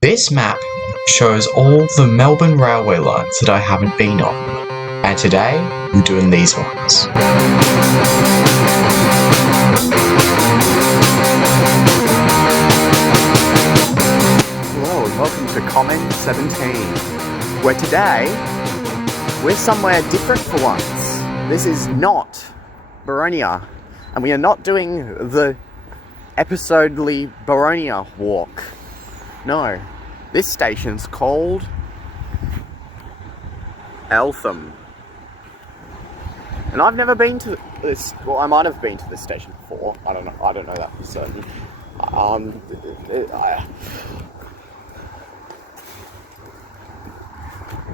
This map shows all the Melbourne railway lines that I haven't been on, and today we're doing these ones. Hello and welcome to Comment 17, where today we're somewhere different for once. This is not Boronia, and we are not doing the episodely Boronia walk. No, this station's called Eltham. And I've never been to this, well, I might have been to this station before. I don't know that for certain.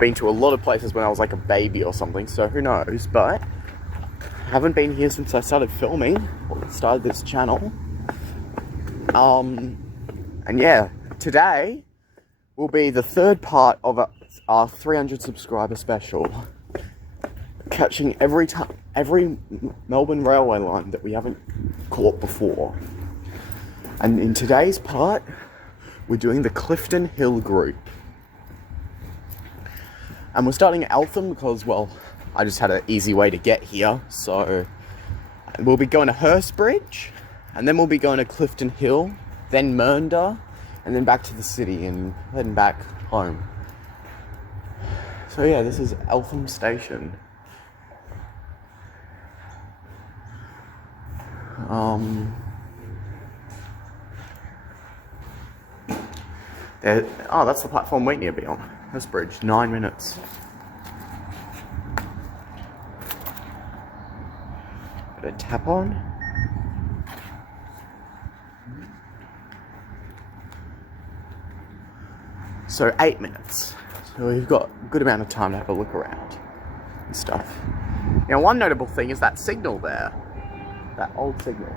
Been to a lot of places when I was like a baby or something, so who knows, but I haven't been here since I started filming, or started this channel. And yeah, today will be the third part of our 300 subscriber special, catching every Melbourne railway line that we haven't caught before. And in today's part, we're doing the Clifton Hill group. And we're starting at Eltham because, well, I just had an easy way to get here. So we'll be going to Hurstbridge, and then we'll be going to Clifton Hill, then Mernda, and then back to the city and heading back home. So yeah, this is Eltham Station. That's the platform we need to be on. Hurstbridge, 9 minutes. Got a tap on. So 8 minutes. So we've got a good amount of time to have a look around and stuff. Now, one notable thing is that signal there. That old signal.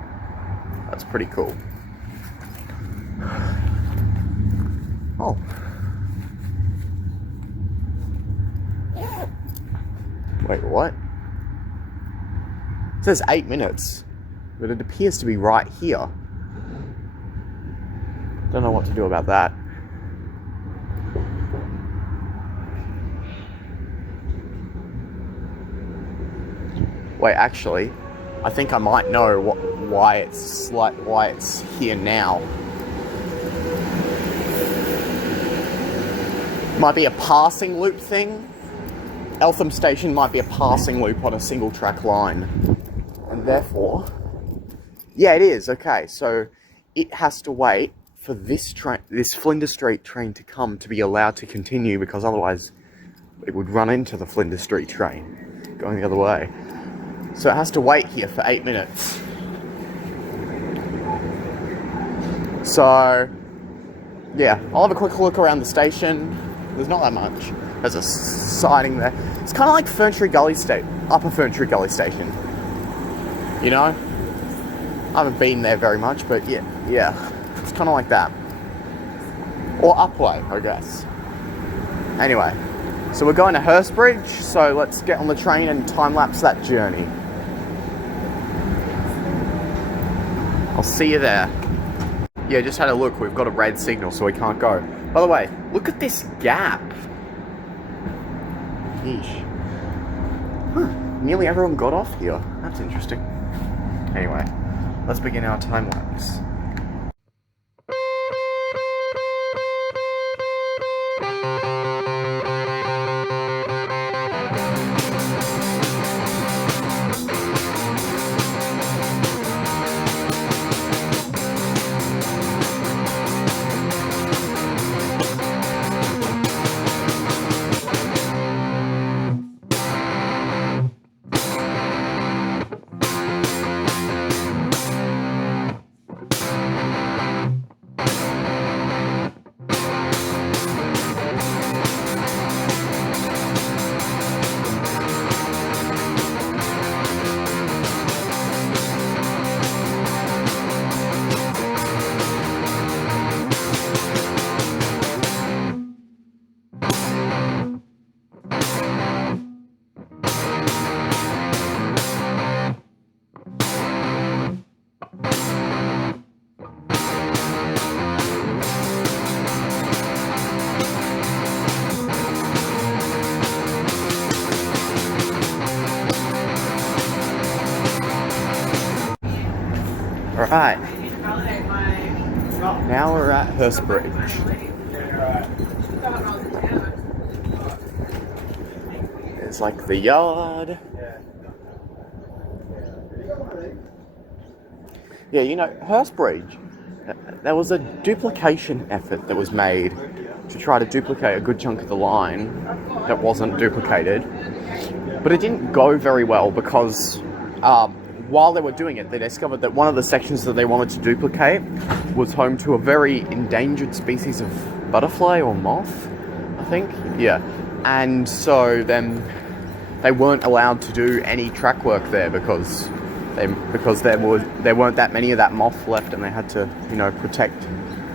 That's pretty cool. Oh. Wait, what? It says 8 minutes, but it appears to be right here. Don't know what to do about that. Wait, actually, I think I might know why it's here now. Might be a passing loop thing. Eltham Station might be a passing loop on a single track line. And therefore, yeah, it is. Okay, so it has to wait for this Flinders Street train to come to be allowed to continue, because otherwise it would run into the Flinders Street train going the other way. So it has to wait here for 8 minutes. So, yeah, I'll have a quick look around the station. There's not that much. There's a siding there. It's kind of like Upper Ferntree Gully Station. You know? I haven't been there very much, but yeah. It's kind of like that. Or Upway, I guess. Anyway, so we're going to Hurstbridge, so let's get on the train and time-lapse that journey. I'll see you there. Yeah, just had a look. We've got a red signal, so we can't go. By the way, look at this gap. Yeesh. Huh. Nearly everyone got off here. That's interesting. Anyway, let's begin our time lapse. Alright. Now we're at Hurstbridge. It's like the yard. Yeah, you know, Hurstbridge, there was a duplication effort that was made to try to duplicate a good chunk of the line that wasn't duplicated. But it didn't go very well because while they were doing it, they discovered that one of the sections that they wanted to duplicate was home to a very endangered species of butterfly or moth, I think. Yeah. And so then they weren't allowed to do any track work there because there weren't that many of that moth left, and they had to, you know, protect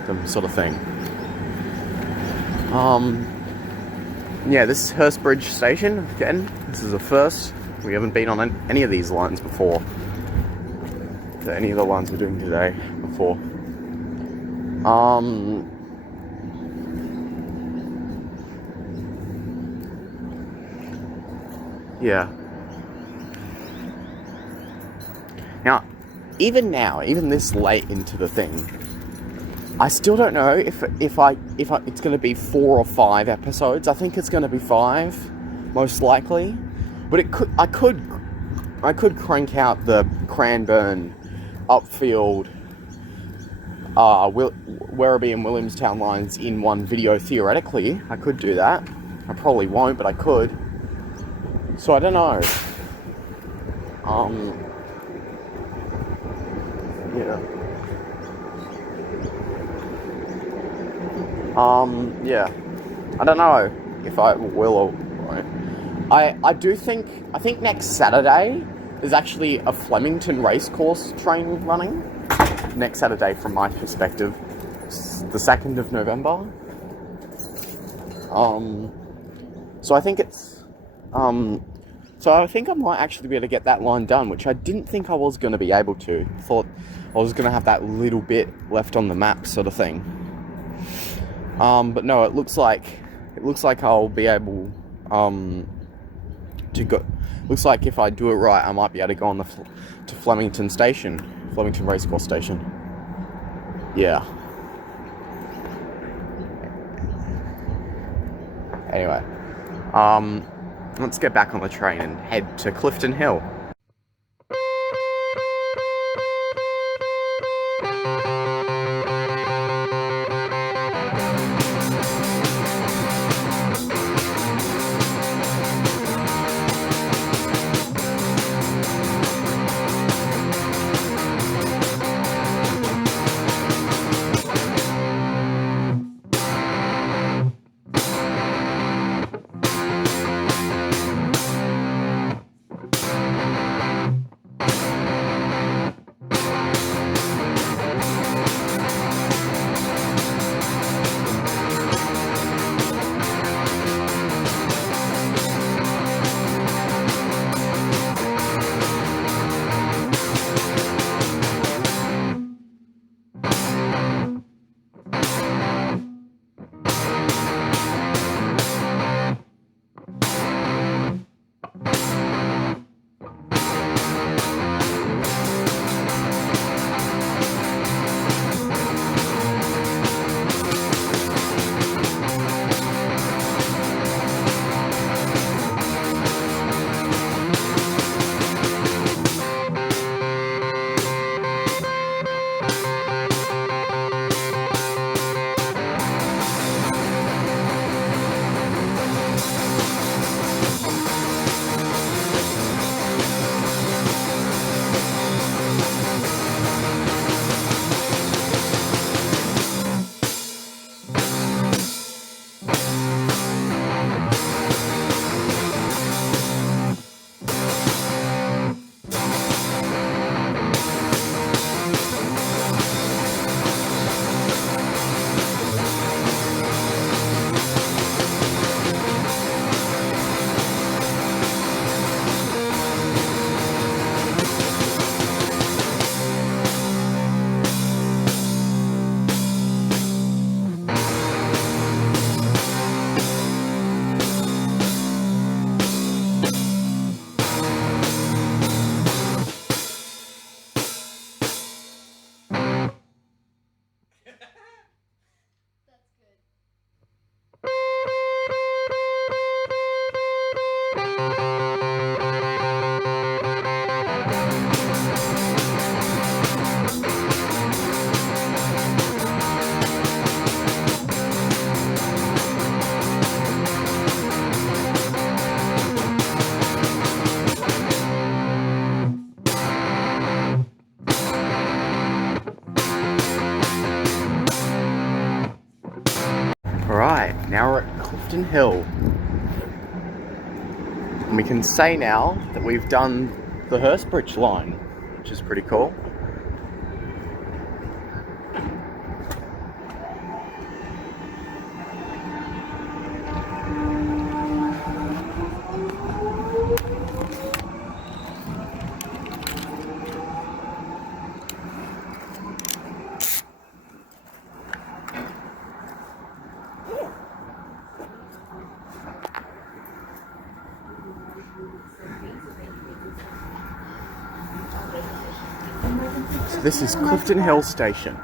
them, sort of thing. Yeah, this is Hurstbridge station. Again, this is a first. We haven't been on any of these lines before. Any of the lines we're doing today before. Yeah. Now, even this late into the thing, I still don't know if it's going to be 4 or 5 episodes. I think it's going to be 5, most likely. But I could crank out the Cranbourne, Upfield, Werribee and Williamstown lines in one video theoretically. I could do that. I probably won't, but I could. So I don't know. Yeah. Yeah. I don't know if I will or won't. I think next Saturday there's actually a Flemington racecourse train running. Next Saturday, from my perspective, the 2nd of November. So I think it's, so I think I might actually be able to get that line done, which I didn't think I was going to be able to. Thought I was going to have that little bit left on the map, sort of thing. But no, it looks like I'll be able to go. Looks like if I do it right, I might be able to go on to Flemington Racecourse Station. Yeah. Anyway, let's get back on the train and head to Clifton Hill. Now we're at Clifton Hill. And we can say now that we've done the Hurstbridge line, which is pretty cool. So this is Clifton Hill Station.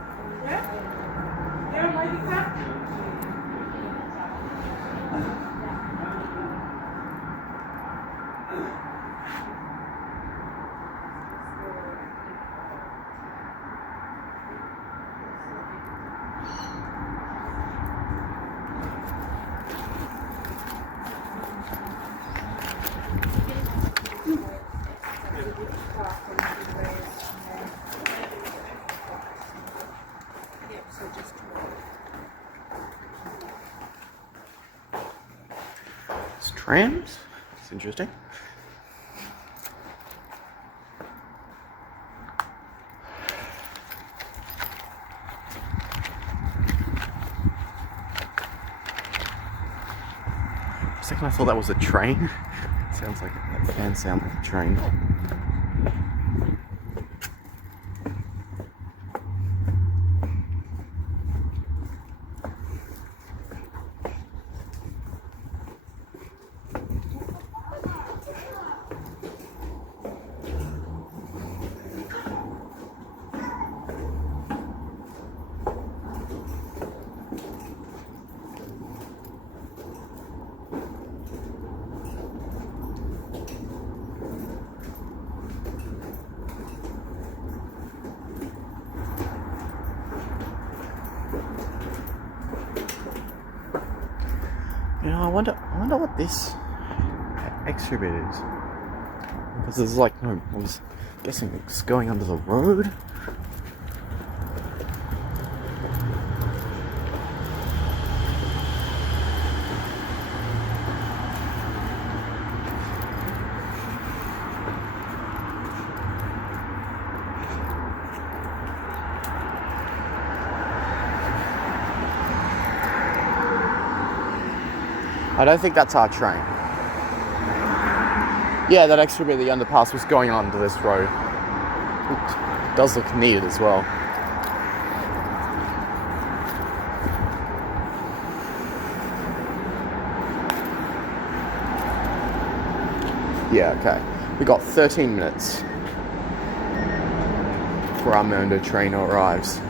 It's trams. It's interesting. For a second I thought that was a train. Sounds like that fan sound like a train. You know, I wonder what this extra bit is. Because there's like no, I was guessing it's going under the road. I don't think that's our train. Yeah, that extra bit of the underpass was going under this road. It does look needed as well. Yeah, okay. We got 13 minutes before our Mernda train arrives.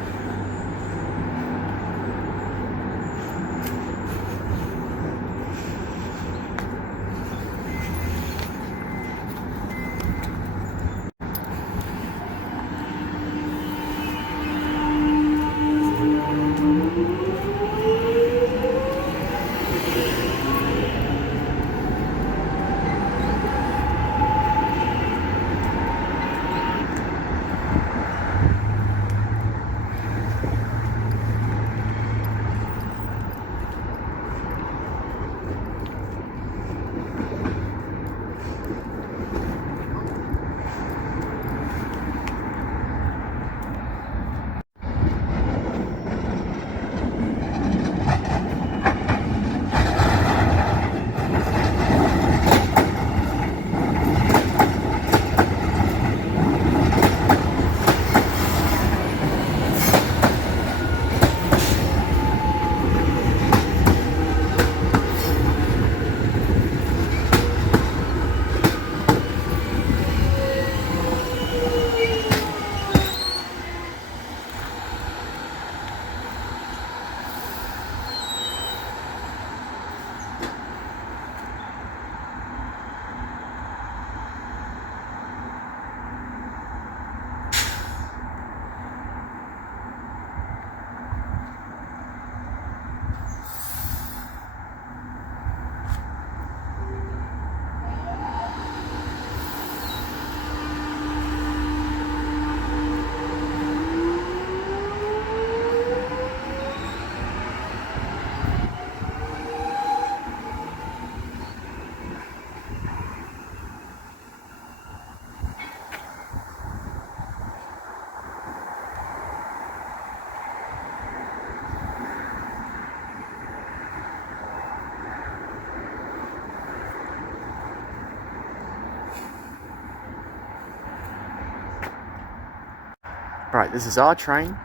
Right, this is our train.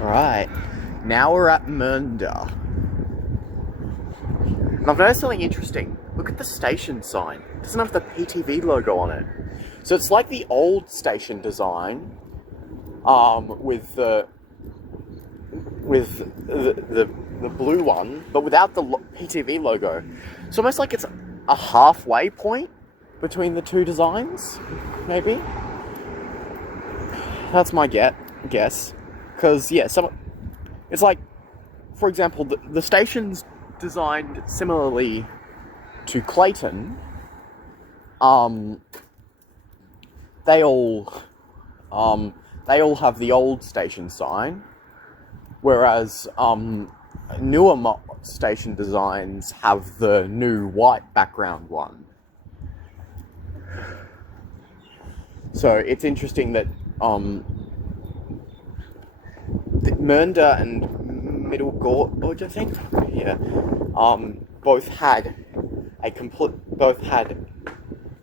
Right, now we're at Mernda. And I've noticed something interesting. Look at the station sign. It doesn't have the PTV logo on it. So it's like the old station design, with the blue one, but without the PTV logo. It's almost like it's a halfway point between the two designs, maybe. That's my guess. Because, yeah, it's like, for example, the station's designed similarly to Clayton. They all have the old station sign, whereas newer station designs have the new white background one. So it's interesting that Mernda and Middle Gorge, I think, yeah, both had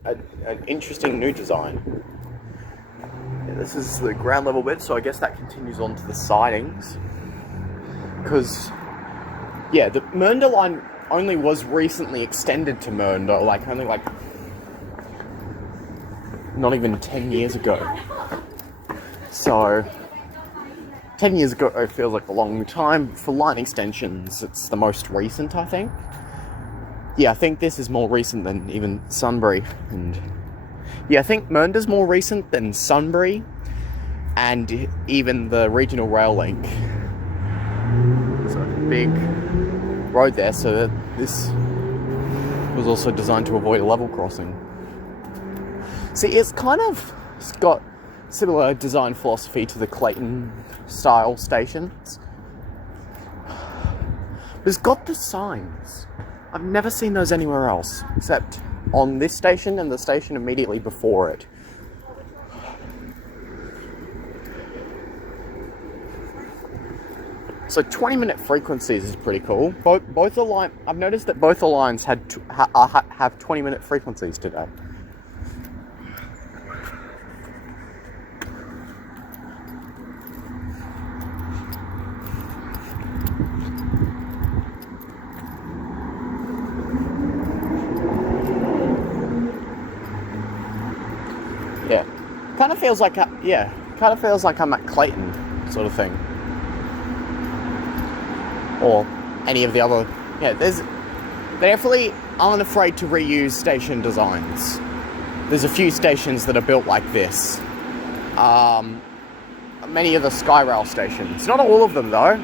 an interesting new design. Yeah, this is the ground level bit, so I guess that continues on to the sidings. because, yeah, the Mernda line only was recently extended to Mernda, like, only, like, not even 10 years ago. So, 10 years ago, it feels like a long time. For line extensions, it's the most recent, I think. Yeah, I think this is more recent than even Sunbury. And yeah, I think Mernda's more recent than Sunbury and even the regional rail link. There's a big road there, so that this was also designed to avoid a level crossing. See, it's got similar design philosophy to the Clayton style stations. But it's got the signs. I've never seen those anywhere else, except on this station and the station immediately before it. So 20-minute frequencies is pretty cool. Both the line, I've noticed that both the lines have 20-minute frequencies today. Yeah, kind of feels like I'm at Clayton, sort of thing, or any of the other. Yeah, they definitely aren't afraid to reuse station designs. There's a few stations that are built like this. Many of the Skyrail stations, not all of them though.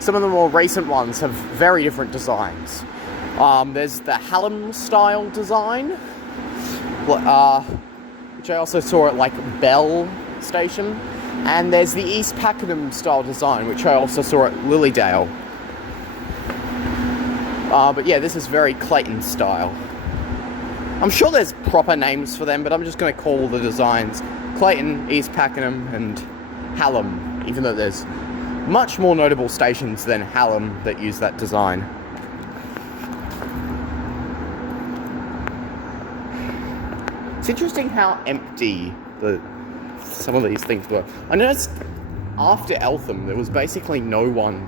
Some of the more recent ones have very different designs. There's the Hallam style design. Which I also saw at like Bell Station, and there's the East Pakenham style design, which I also saw at Lilydale. But yeah, this is very Clayton style. I'm sure there's proper names for them, but I'm just going to call the designs Clayton, East Pakenham, and Hallam, even though there's much more notable stations than Hallam that use that design. It's interesting how empty some of these things were. I noticed after Eltham there was basically no one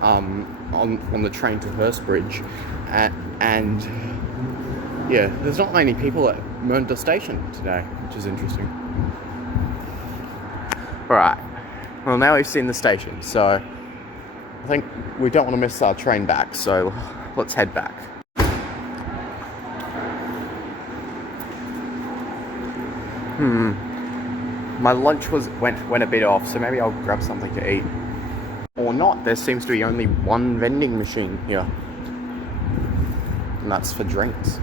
on the train to Hurstbridge, and yeah, there's not many people at Mernda station today, which is interesting. Alright, well now we've seen the station, so I think we don't want to miss our train back, so let's head back. My lunch went a bit off, so maybe I'll grab something to eat. Or not, there seems to be only one vending machine here. And that's for drinks.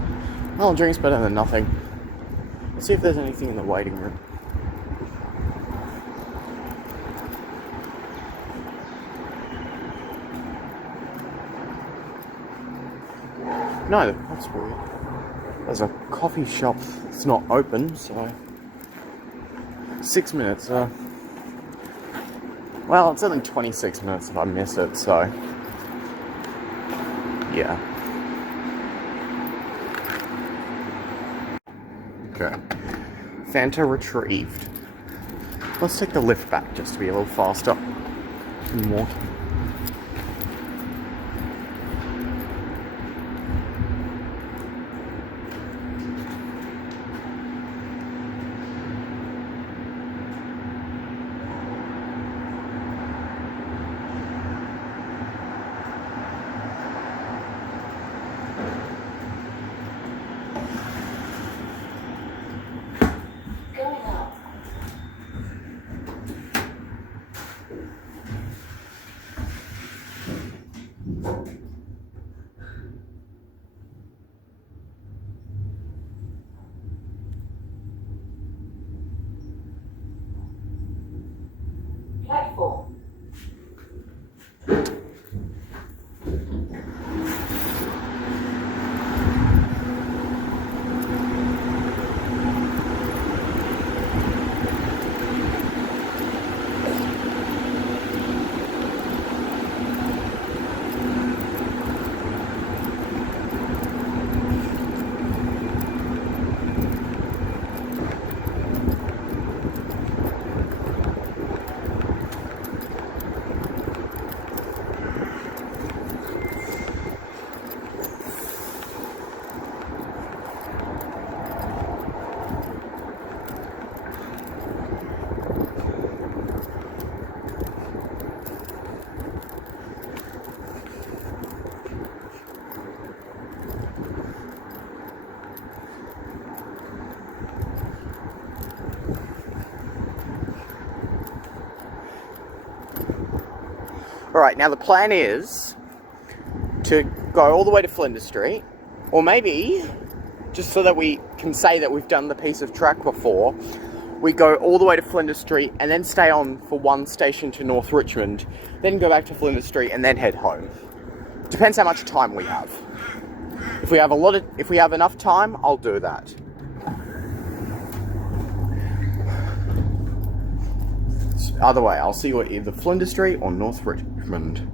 Oh, drinks better than nothing. Let's see if there's anything in the waiting room. No, that's weird. There's a coffee shop that's not open, so 6 minutes, well, it's only 26 minutes if I miss it, so yeah. Okay. Fanta retrieved. Let's take the lift back just to be a little faster and walking. Platform. Alright, now the plan is to go all the way to Flinders Street, or maybe, just so that we can say that we've done the piece of track before, we go all the way to Flinders Street and then stay on for one station to North Richmond, then go back to Flinders Street and then head home. Depends how much time we have. If we have enough time, I'll do that. Either way, I'll see you at either Flinders Street or North Richmond.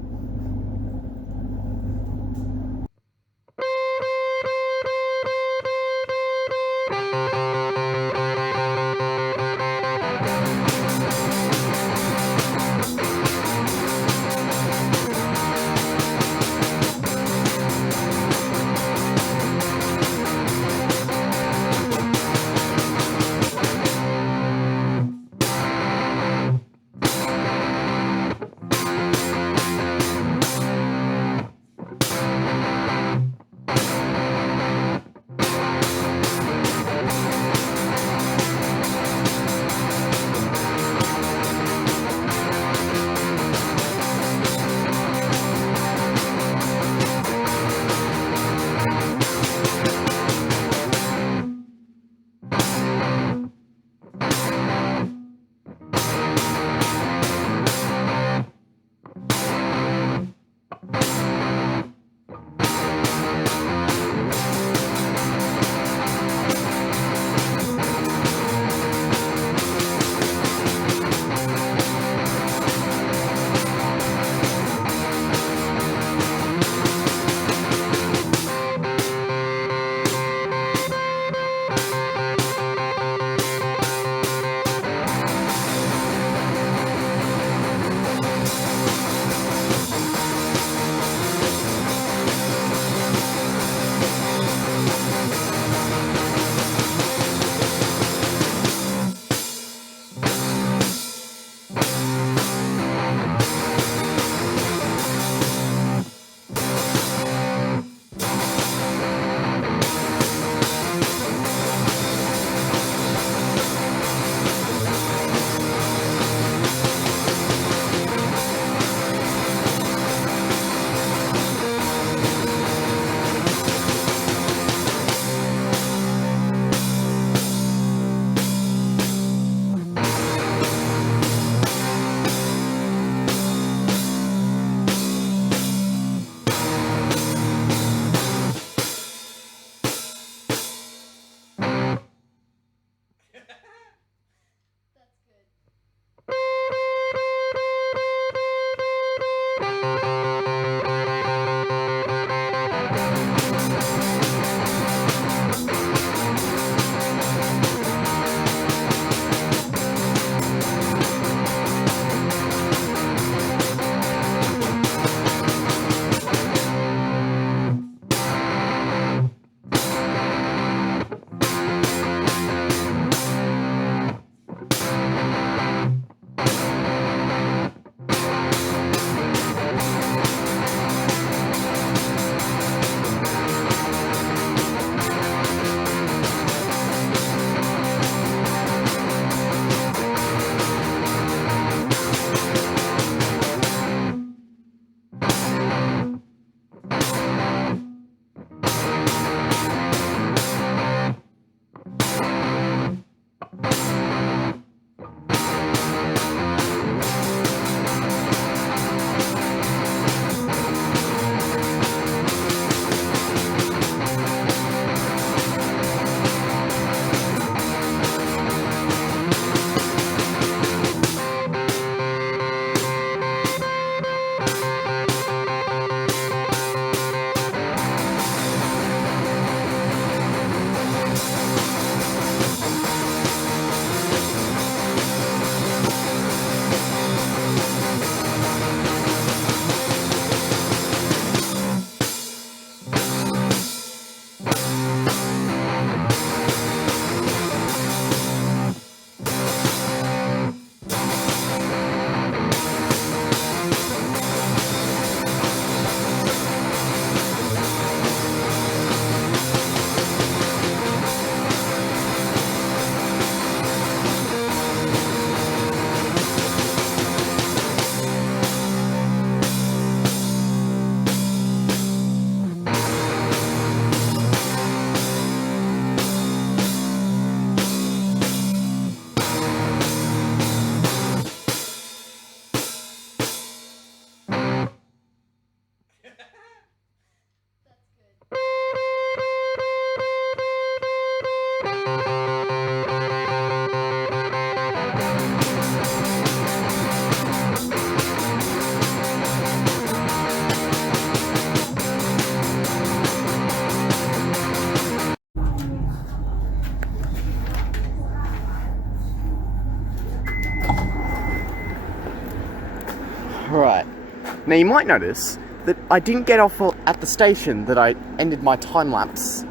Now you might notice that I didn't get off at the station that I ended my time lapse.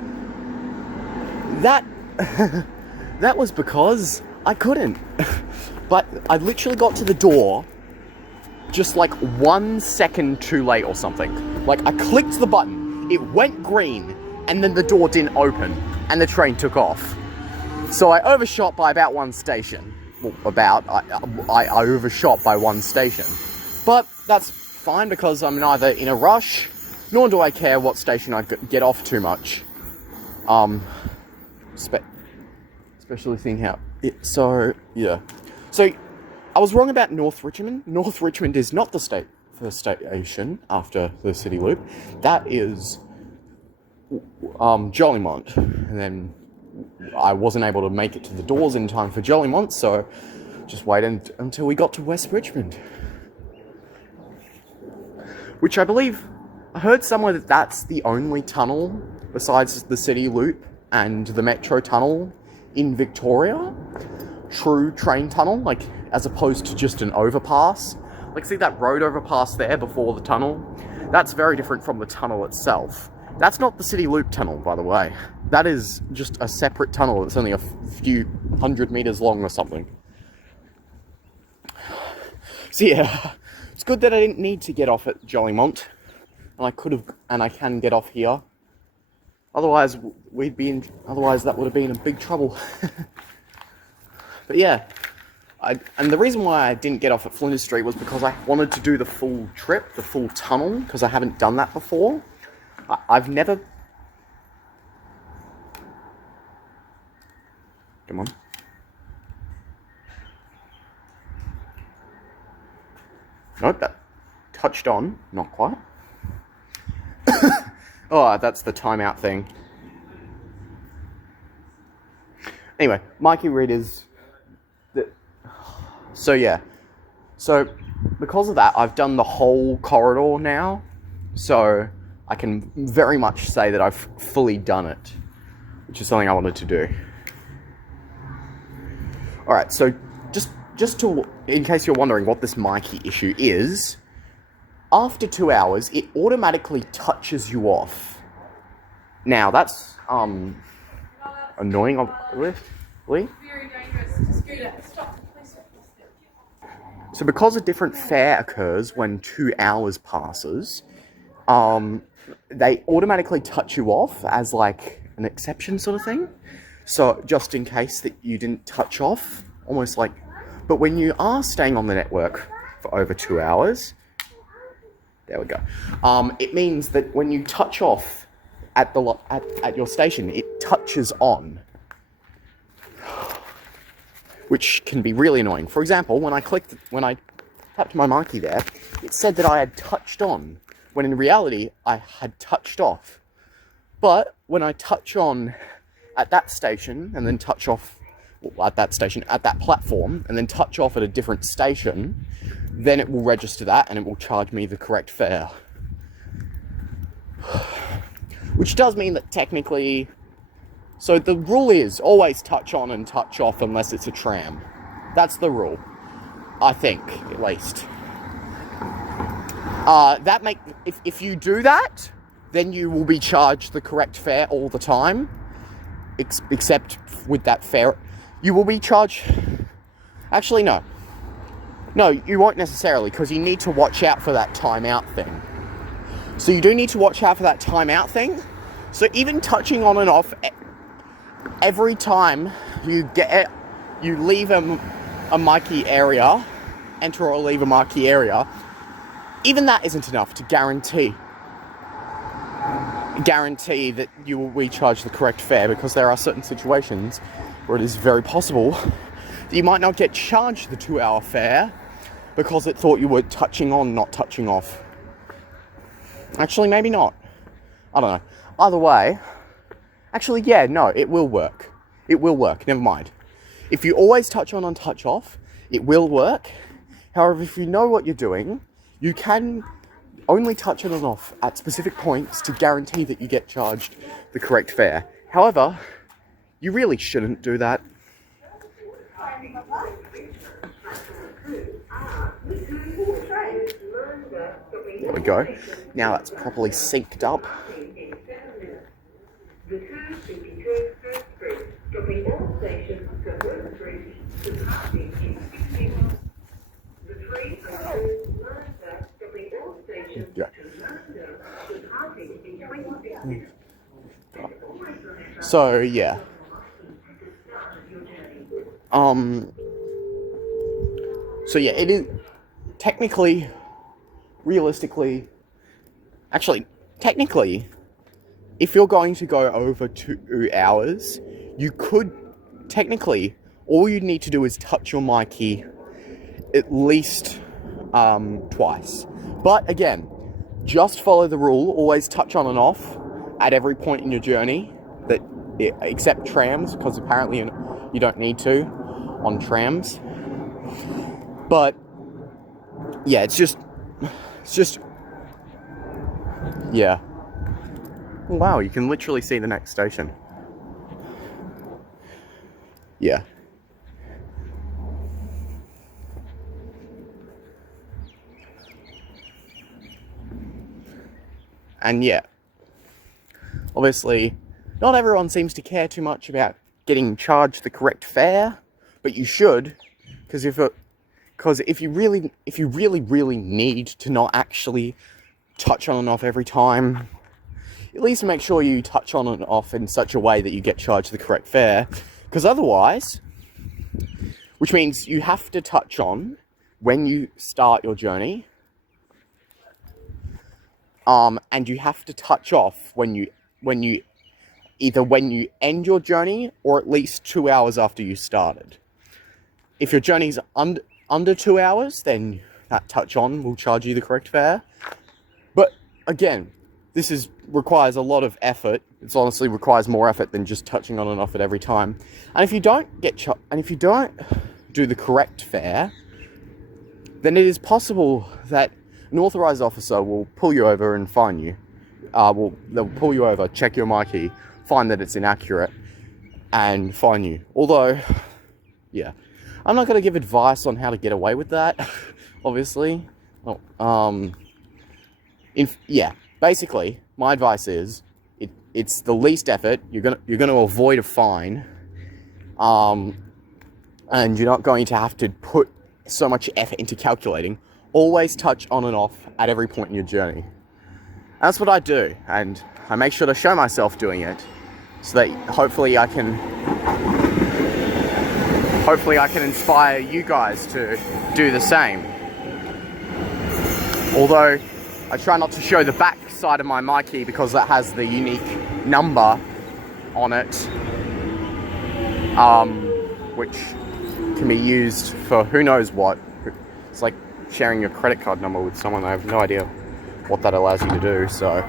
That that was because I couldn't. But I literally got to the door just like 1 second too late or something. Like I clicked the button, it went green, and then the door didn't open, and the train took off. So I overshot by about one station. Well, I overshot by one station. But that's fine because I'm neither in a rush, nor do I care what station I get off too much. Especially seeing how... So, yeah. So, I was wrong about North Richmond. North Richmond is not the first station after the City Loop. That is Jolimont. And then I wasn't able to make it to the doors in time for Jolimont, so just waited until we got to West Richmond. Which I believe, I heard somewhere that that's the only tunnel besides the City Loop and the Metro tunnel in Victoria. True train tunnel, like as opposed to just an overpass. Like see that road overpass there before the tunnel? That's very different from the tunnel itself. That's not the City Loop tunnel, by the way. That is just a separate tunnel that's only a few 100 meters long or something. So yeah, it's good that I didn't need to get off at Jolimont, and I can get off here. Otherwise, that would have been in big trouble. But yeah, and the reason why I didn't get off at Flinders Street was because I wanted to do the full trip, the full tunnel, because I haven't done that before. I've never... Come on. Nope, that touched on. Not quite. Oh, that's the timeout thing. Anyway, Mikey readers... So yeah. So, because of that, I've done the whole corridor now. So, I can very much say that I've fully done it. Which is something I wanted to do. Alright, so just to, in case you're wondering what this Mikey issue is, after 2 hours, it automatically touches you off. Now, that's, annoying, obviously. Very dangerous. Scooter, stop. Please stop. So because a different fare occurs when 2 hours passes, they automatically touch you off as like an exception sort of thing. So just in case that you didn't touch off, almost like... But when you are staying on the network for over 2 hours, there we go. It means that when you touch off at your station, it touches on, which can be really annoying. For example, when I tapped my marquee there, it said that I had touched on, when in reality I had touched off. But when I touch on at that station and then touch off at that platform, and then touch off at a different station, then it will register that and it will charge me the correct fare. Which does mean that technically... So the rule is always touch on and touch off unless it's a tram. That's the rule. I think, at least. If you do that, then you will be charged the correct fare all the time. Except with that fare... You will be charged... Actually, no. No, you won't necessarily, because you need to watch out for that timeout thing. So you do need to watch out for that timeout thing. So even touching on and off, every time you leave a marquee area, enter or leave a marquee area, even that isn't enough to guarantee that you will recharge the correct fare, because there are certain situations where it is very possible that you might not get charged the 2 hour fare because it thought you were touching on, not touching off. Actually, maybe not. I don't know. Either way, actually, yeah, no, it will work. It will work, never mind. If you always touch on and touch off, it will work. However, if you know what you're doing, you can only touch on and off at specific points to guarantee that you get charged the correct fare. However, you really shouldn't do that. There we go. Now that's properly synced up. Yeah. So yeah. So yeah, it is technically, realistically, actually, technically, if you're going to go over 2 hours, you could, technically, all you need to do is touch your Mikey at least twice. But again, just follow the rule, always touch on and off at every point in your journey, except trams, because apparently you don't need to on trams. But yeah, it's just, yeah. Wow, you can literally see the next station. Yeah. And yeah, obviously, not everyone seems to care too much about getting charged the correct fare, but you should, because if you really need to not actually touch on and off every time, at least make sure you touch on and off in such a way that you get charged the correct fare, because otherwise, which means you have to touch on when you start your journey, and you have to touch off when you end your journey, or at least 2 hours after you started. If your journey's under 2 hours, then that touch on will charge you the correct fare. But again, this requires a lot of effort. It honestly requires more effort than just touching on and off at every time. And if you don't do the correct fare, then it is possible that an authorised officer will pull you over and fine you. They'll pull you over, check your Mikey, find that it's inaccurate, and fine you. Although, yeah, I'm not going to give advice on how to get away with that, obviously. Basically, my advice is it's the least effort. You're gonna avoid a fine, and you're not going to have to put so much effort into calculating. Always touch on and off at every point in your journey. That's what I do, and I make sure to show myself doing it, so that hopefully I can inspire you guys to do the same. Although I try not to show the back side of my Mikey because that has the unique number on it, which can be used for who knows what. It's like sharing your credit card number with someone. I have no idea what that allows you to do, so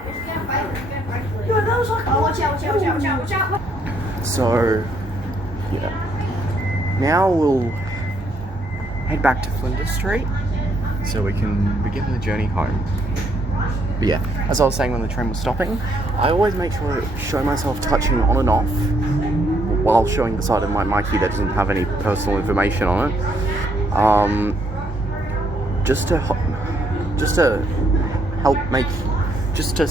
yeah. Now we'll head back to Flinders Street so we can begin the journey home. But yeah, as I was saying when the train was stopping, I always make sure to show myself touching on and off while showing the side of my Mikey that doesn't have any personal information on it. Just to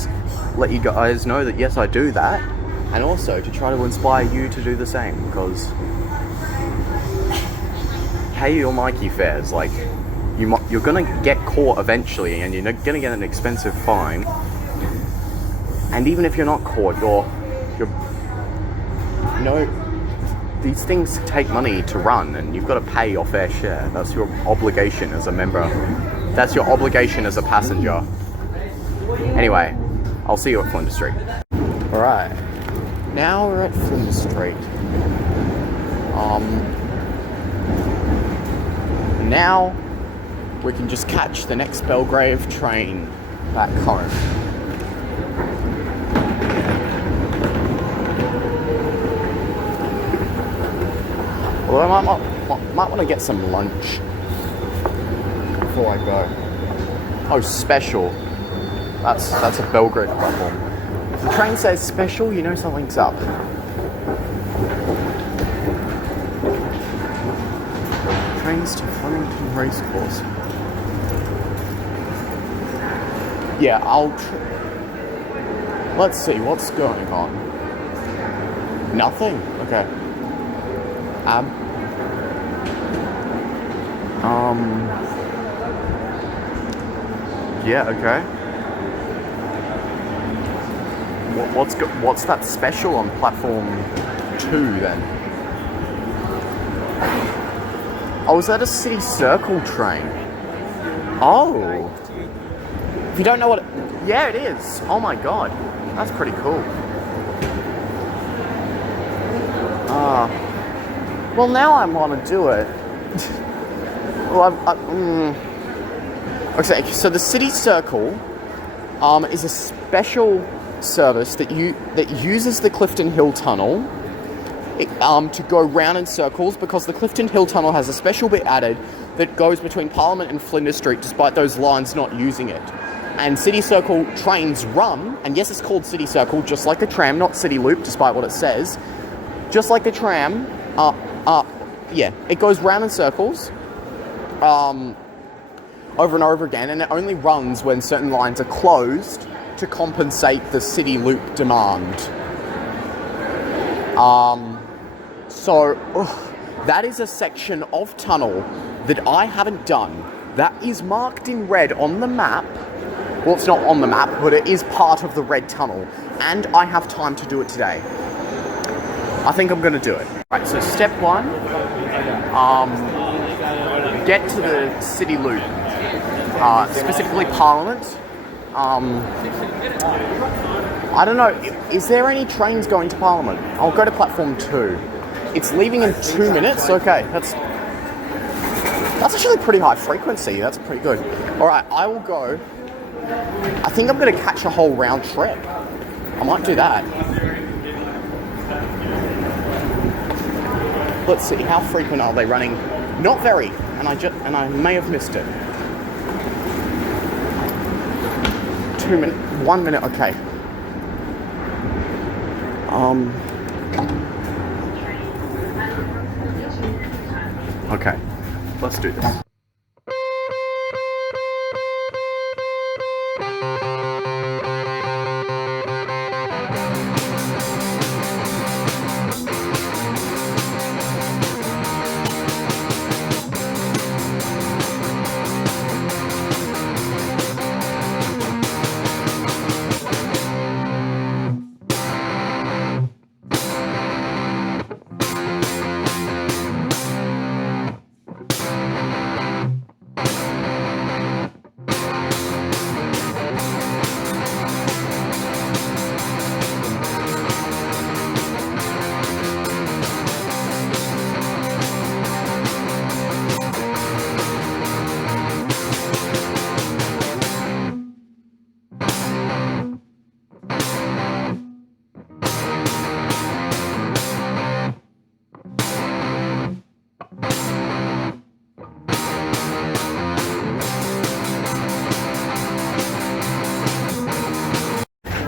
let you guys know that yes, I do that, and also to try to inspire you to do the same, because pay your Mikey fares. Like, you're gonna get caught eventually, and you're gonna get an expensive fine. And even if you're not caught, these things take money to run, and you've got to pay your fair share. That's your obligation as a member. That's your obligation as a passenger. Anyway, I'll see you at Flinders Street. Alright, now we're at Flinders Street. Now we can just catch the next Belgrave train back home. Well, I might want to get some lunch before I go. Oh, special. That's a Belgrade platform. If the train says special, you know something's up. Trains to Flemington Racecourse. Yeah, let's see, what's going on? Nothing? Okay. Yeah, okay. What's that special on platform 2 then? Oh, is that a City Circle train? Oh. If you don't know what... Yeah, it is. Oh my god. That's pretty cool. Well, now I want to do it. Well, Okay, so the City Circle is a special service that uses the Clifton Hill tunnel to go round in circles, because the Clifton Hill tunnel has a special bit added that goes between Parliament and Flinders Street, despite those lines not using it. And City Circle trains run, and yes, it's called City Circle, just like the tram, not City Loop, despite what it says. Just like the tram, yeah, it goes round in circles, over and over again, and it only runs when certain lines are closed to compensate the City Loop demand. That is a section of tunnel that I haven't done. That is marked in red on the map. Well, it's not on the map, but it is part of the red tunnel, and I have time to do it today. I think I'm going to do it. Right, so step 1, get to the City Loop, specifically Parliament. I don't know, is there any trains going to Parliament? I'll go to platform 2. It's leaving in 2 minutes? Okay, that's actually pretty high frequency, that's pretty good. Alright, I will go. I think I'm going to catch a whole round trip. I might do that. Let's see, how frequent are they running? Not very, and I may have missed it. 2 minutes, 1 minute, okay. Okay, let's do this.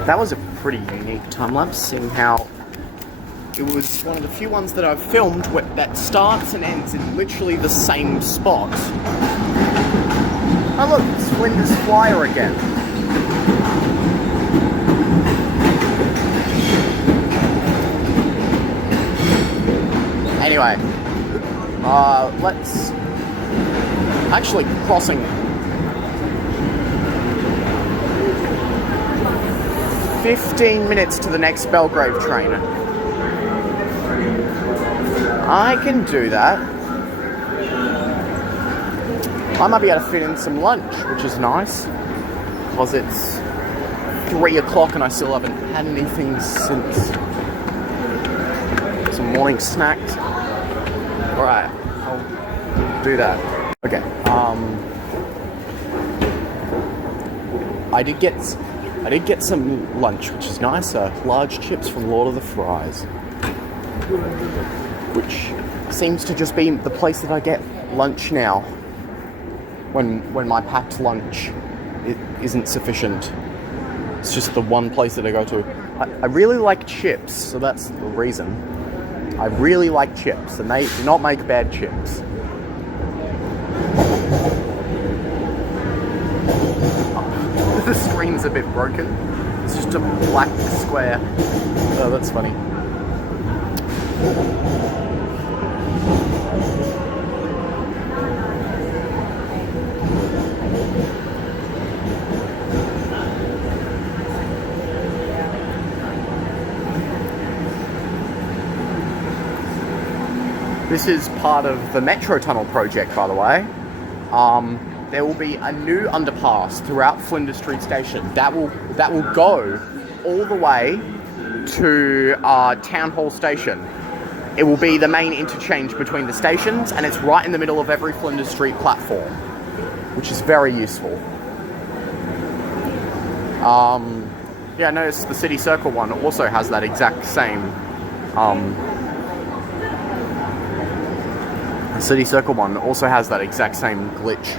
That was a pretty unique time-lapse, seeing how it was one of the few ones that I've filmed that starts and ends in literally the same spot. Oh look, it's Flinders Flyer again. Anyway, let's... Actually, crossing... 15 minutes to the next Belgrave train. I can do that. I might be able to fit in some lunch, which is nice, because it's 3 o'clock and I still haven't had anything since. Some morning snacks. Alright, I'll do that. Okay, I did get some lunch, which is nice. Large chips from Lord of the Fries, which seems to just be the place that I get lunch now when my packed lunch isn't sufficient. It's just the one place that I go to. I really like chips, so that's the reason. I really like chips, and they do not make bad chips. The screen's a bit broken. It's just a black square. Oh, that's funny. This is part of the Metro Tunnel project, by the way. There will be a new underpass throughout Flinders Street Station that will go all the way to Town Hall Station. It will be the main interchange between the stations, and it's right in the middle of every Flinders Street platform, which is very useful. Yeah, I noticed the City Circle one also has that exact same. The City Circle one also has that exact same glitch.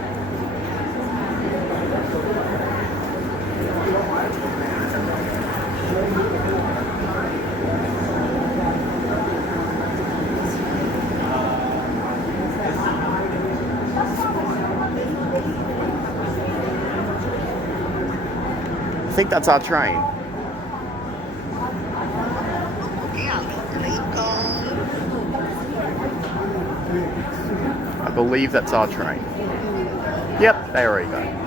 I think that's our train. I believe that's our train. Yep, there we go.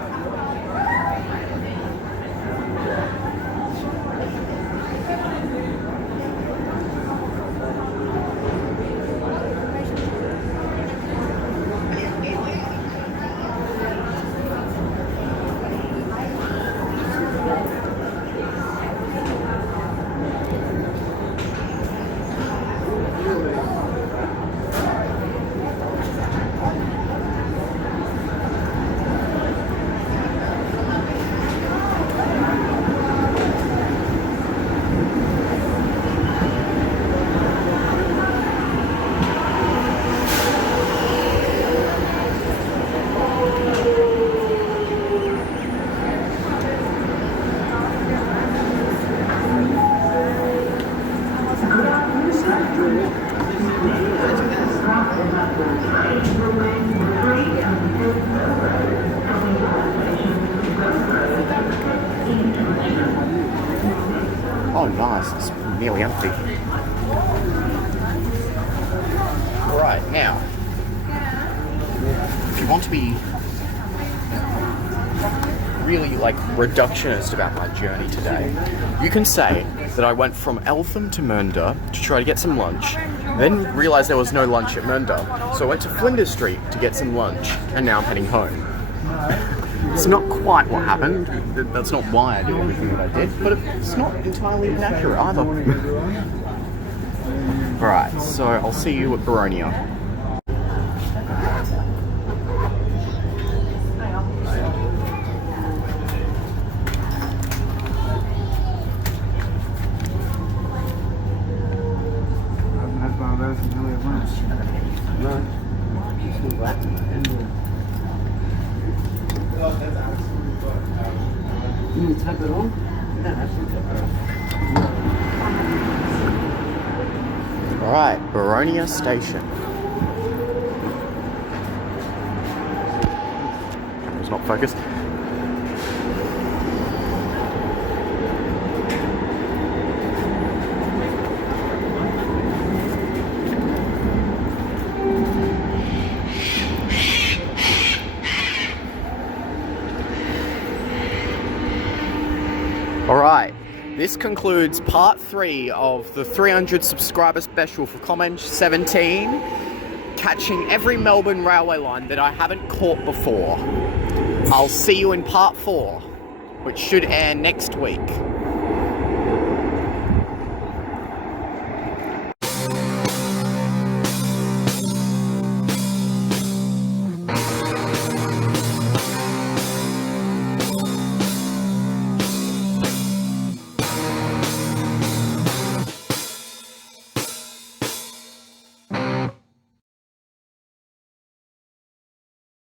Oh, nice. It's nearly empty. Right, now, if you want to be really, reductionist about my journey today, you can say that I went from Eltham to Mernda to try to get some lunch, then realised there was no lunch at Mernda, so I went to Flinders Street to get some lunch, and now I'm heading home. It's not quite what happened. That's not why I did everything that I did, but it's not entirely inaccurate either. Alright, so I'll see you at Boronia. Alright, Boronia Station. Camera's not focused. Alright, this concludes part 3 of the 300 subscriber special for Comment 17, catching every Melbourne railway line that I haven't caught before. I'll see you in part 4, which should air next week.